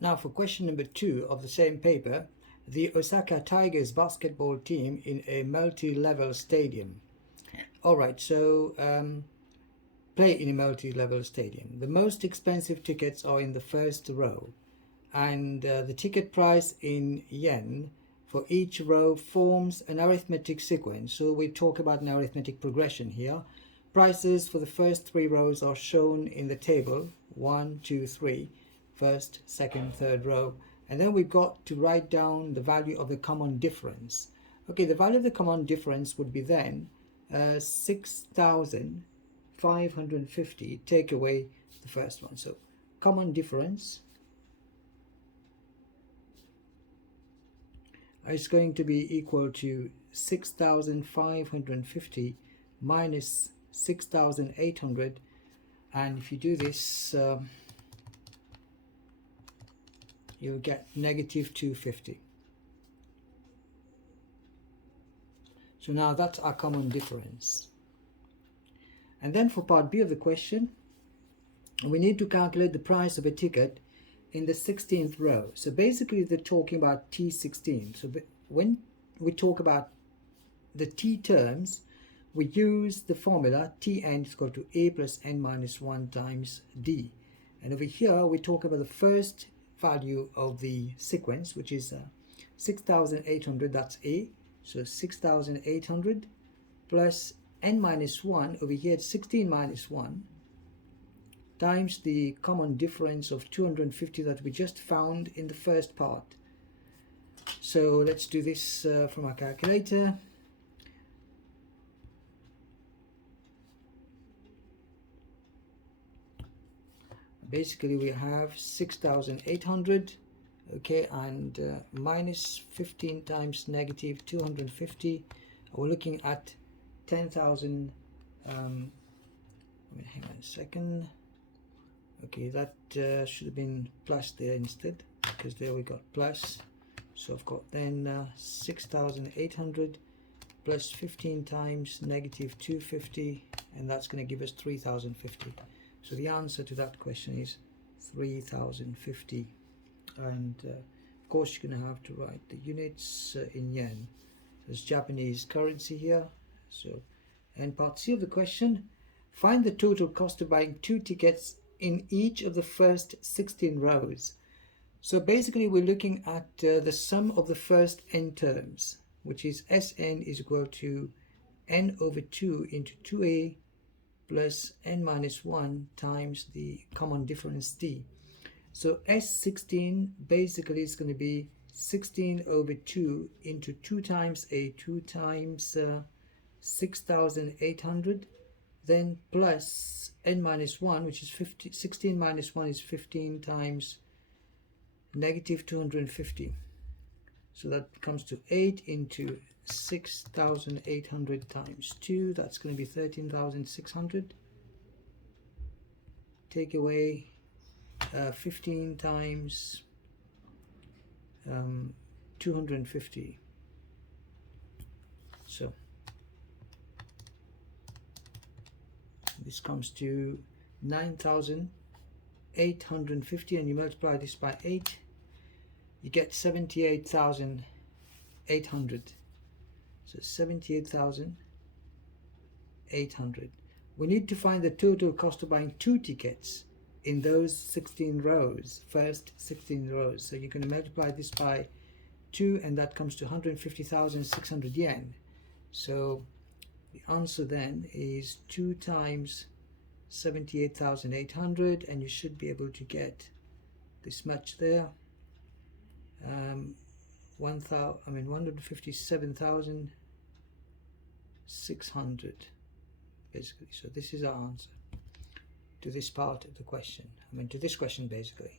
Now for question number 2 of the same paper, the Osaka Tigers basketball team in a multi-level stadium. Alright, so play in a multi-level stadium. The most expensive tickets are in the first row, and the ticket price in yen for each row forms an arithmetic sequence. So we talk about an arithmetic progression here. Prices for the first 3 rows are shown in the table 1, 2, 3, first, second, third row, and then we've got to write down the value of the common difference. Okay, the value of the common difference would be then 6,550, take away the first one. So common difference is going to be equal to 6,550 minus 6,800, and if you do this you'll get negative 250. So now that's our common difference. And then for part B of the question, we need to calculate the price of a ticket in the 16th row. So basically they're talking about T16. So when we talk about the T terms, we use the formula Tn is equal to A plus n minus 1 times D. And over here we talk about the first value of the sequence, which is 6,800, that's A. So 6,800 plus n minus 1, over here it's 16 minus 1, times the common difference of 250 that we just found in the first part. So let's do this from our calculator. Basically we have 6,800, okay, and minus 15 times negative 250. We're looking at 10,000. Hang on a second. Okay, that should have been plus there instead, because there we got plus. So I've got then 6,800 plus 15 times negative 250, and that's going to give us 3,050. So the answer to that question is 3,050. And of course you're going to have to write the units in yen. There's Japanese currency here. So, and part C of the question, find the total cost of buying 2 tickets in each of the first 16 rows. So basically we're looking at the sum of the first n terms, which is Sn is equal to n over 2 into 2a plus n minus 1 times the common difference d. So S16 basically is going to be 16 over 2 into 2 times a, 2 times 6,800, then plus n minus 1, which is 16 minus 1 is 15 times negative 250. So that comes to 8 into 6,800 times 2, that's going to be 13,600. Take away 15 times 250. So this comes to 9,850, and you multiply this by 8, you get 78,800. So 78,800. We need to find the total cost of buying 2 tickets in those 16 rows, first 16 rows. So you can multiply this by 2, and that comes to 150,600 yen. So the answer then is 2 times 78,800, and you should be able to get this much there. 157,600 basically. So this is our answer to this part of the question. To this question basically.